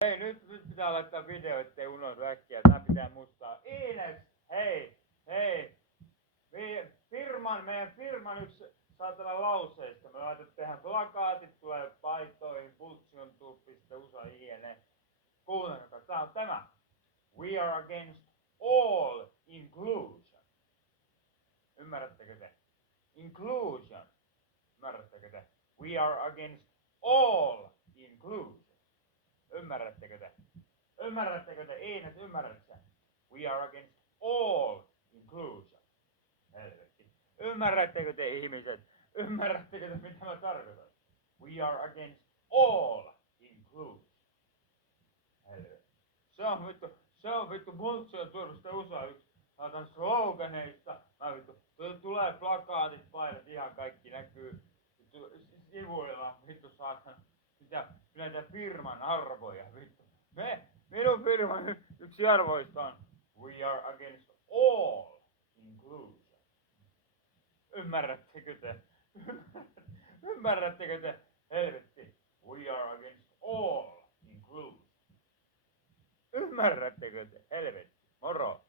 Hei, nyt pitää laittaa video, ettei unohdu äkkiä. Tää pitää muistaa. Ines, hei, hei. Meidän firman yksi saatana lauseista. Me tehdään plakaatit, tulee paitoihin, pultsiontuuppista, jne. Kuunnelkaa, tää on tämä. We are against all inclusion. Ymmärrättekö te? Inclusion. Ymmärrättekö te? We are against all inclusion. Ymmärrättekö te? Ymmärrättekö te? Ines, ymmärrätkö? We are against all inclusion. Helvetti. Ymmärrättekö te ihmiset? Ymmärrättekö te mitä mä tarkoitan? We are against all inclusion. Helvetti. Se on vittu Multsion turvasta yksi. Mä otan sloganeista. Mä vittu, tulee plakaatit, paidat, ihan kaikki näkyy. Vittu, sivuilla vittu saatana. Mitä näitä firman arvoja vittu. Minun firman yksi arvoista on We are against all inclusion. Ymmärrättekö te? Ymmärrättekö te? Helvetti. We are against all inclusion. Ymmärrättekö te? Helvetti. Moro.